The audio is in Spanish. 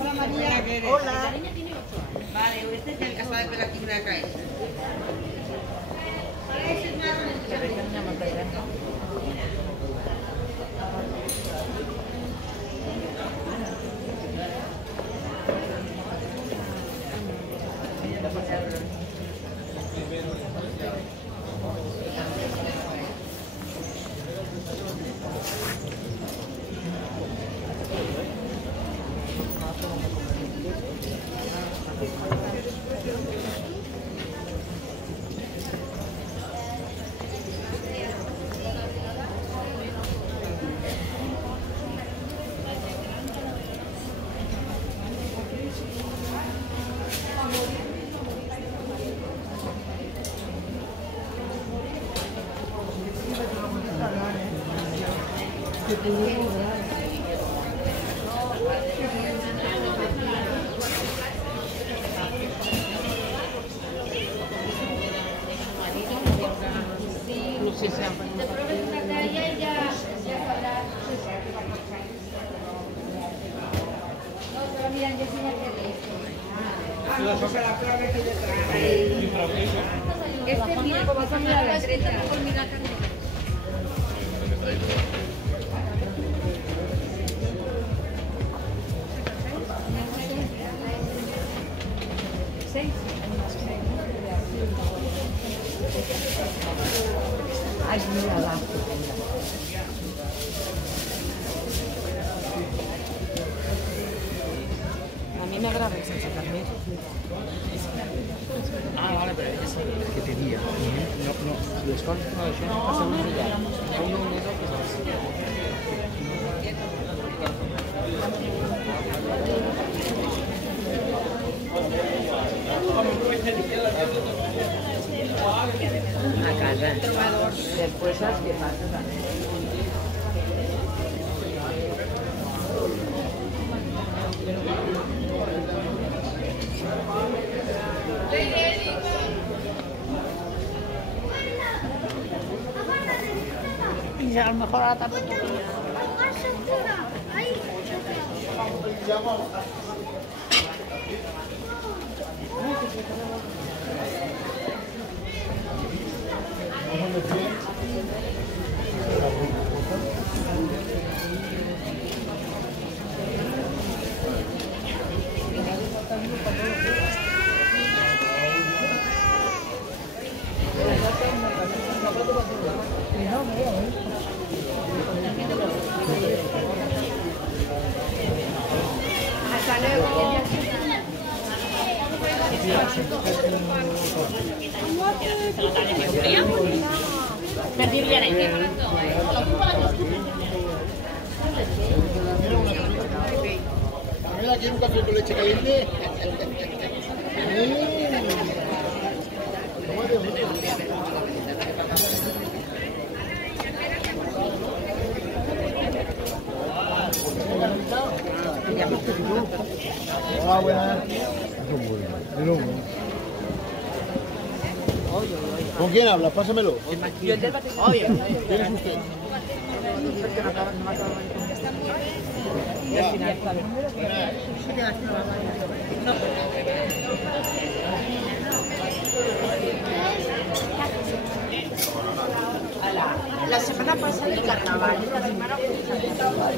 Hola María. Hola. Vale, este es el casado de la aquí de acá. Este mira, como vas a mirar la derecha, por mirar la derecha. Ay, mira abajo. A mí me agrada ese Carmen. Ah, vale, pero es que tenía. No, les conto una versión para segundo ya. Hay un dedo que es así. A casa. Después sabes qué pasa también. Y a lo mejor ahora tarde. Hasta luego. Pamela, ¿quiere un café con leche caliente? Hola, buenas. ¿Con quién hablas? Pásamelo. Yo el del bate. ¿Quién es usted? Y al final está bien. La semana pasada el carnaval, la semana pasada.